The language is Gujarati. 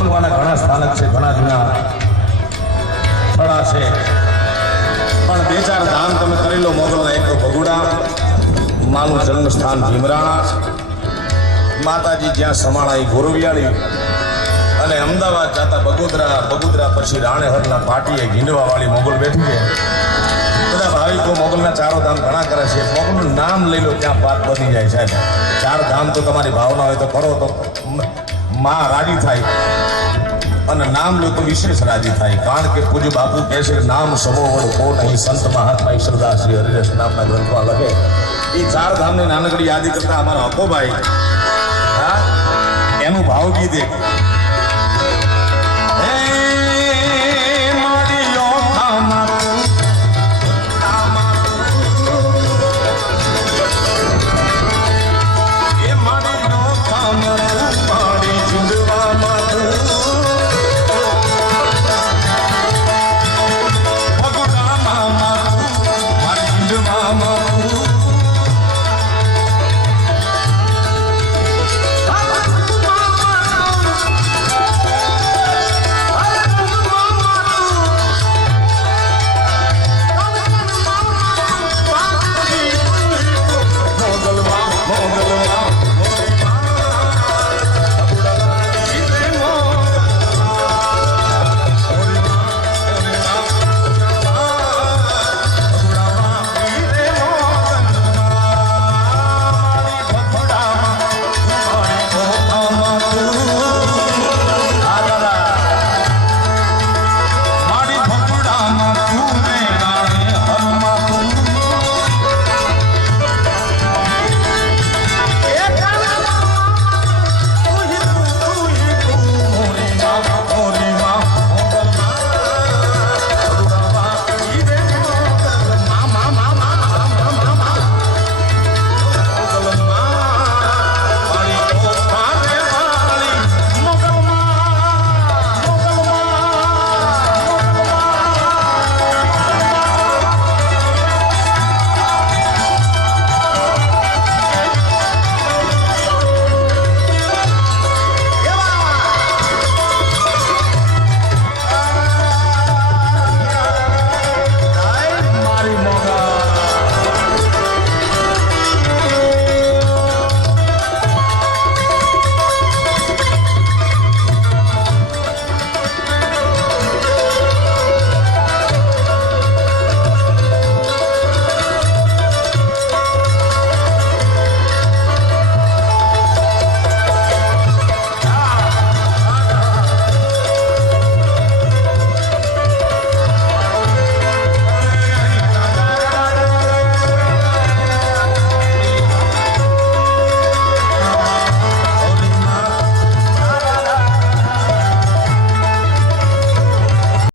મોકલવાના ઘણા સ્થાનક છે, ઘણા જૂના સ્થળા છે, પણ બે ચાર ધામ તમે કરી લો મોગલના. એક તો ભગુડા માનું જન્મ સ્થાન ભીમરાણા, માતાજી જ્યાં સમાણા એ ગોરવિયાળી, અને અમદાવાદ જતા બગોદરા પછી રાણેહરના પાટીએ ગીંડવાવાળી મોગલ બેઠી છે. બધા ભાવિકો મોગલના ચારો ધામ ઘણા કરે છે. મોગલનું નામ લઈ લો ત્યાં વાત બની જાય સાહેબ. ચાર ધામ તો તમારી ભાવના હોય તો કરો તો માં રાજી થાય, અને નામ લો તો વિશેષ રાજી થાય. કારણ કે પૂજ્ય બાપુ કહે છે કે નામ સમોવડ કો નહીં, સંત મહાત્મા ઈશ્વરદાસ શ્રી હરિરસ નામના ગ્રંથમાં લખે. એ ચાર ધામની નાનકડી યાદી કરતા અમારા અકોભાઈ એનું ભાવગીત એક